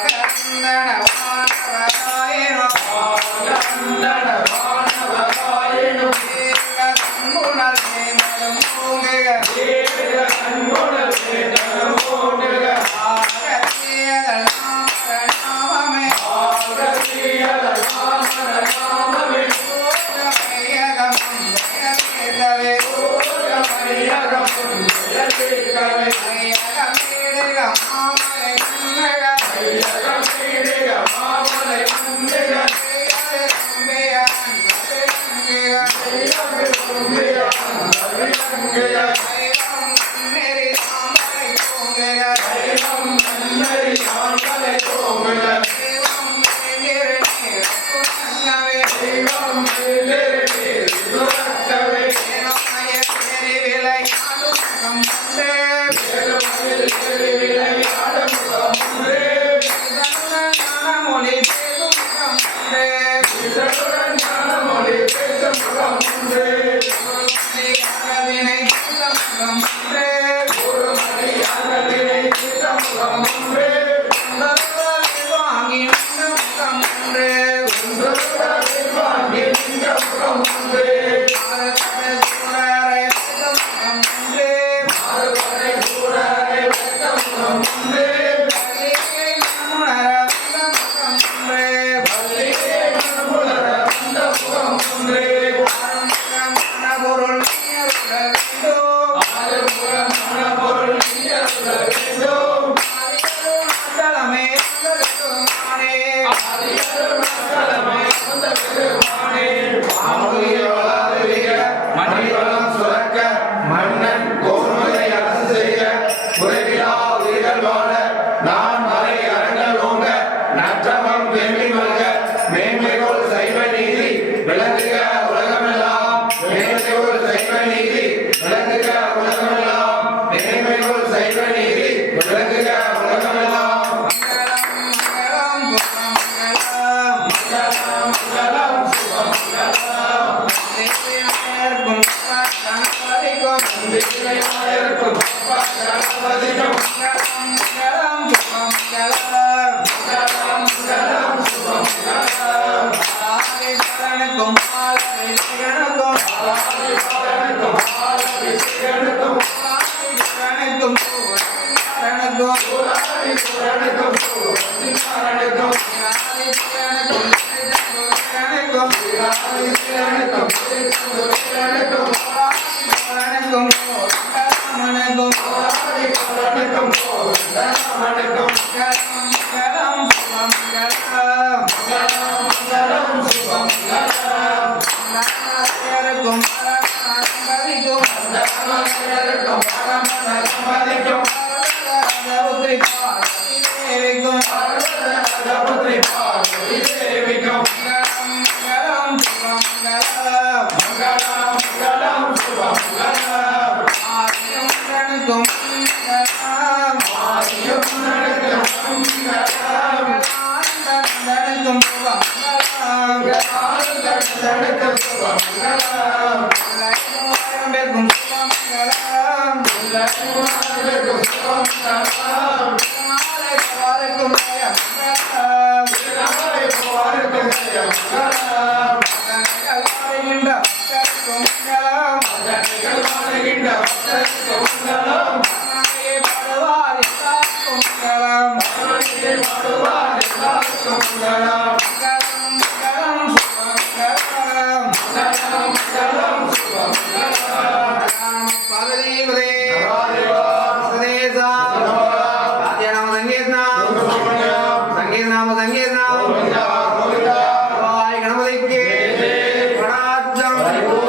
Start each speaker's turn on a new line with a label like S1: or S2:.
S1: Nandana
S2: Nandana ¿verdad? रणकम रणकम Thank
S1: you. Bye.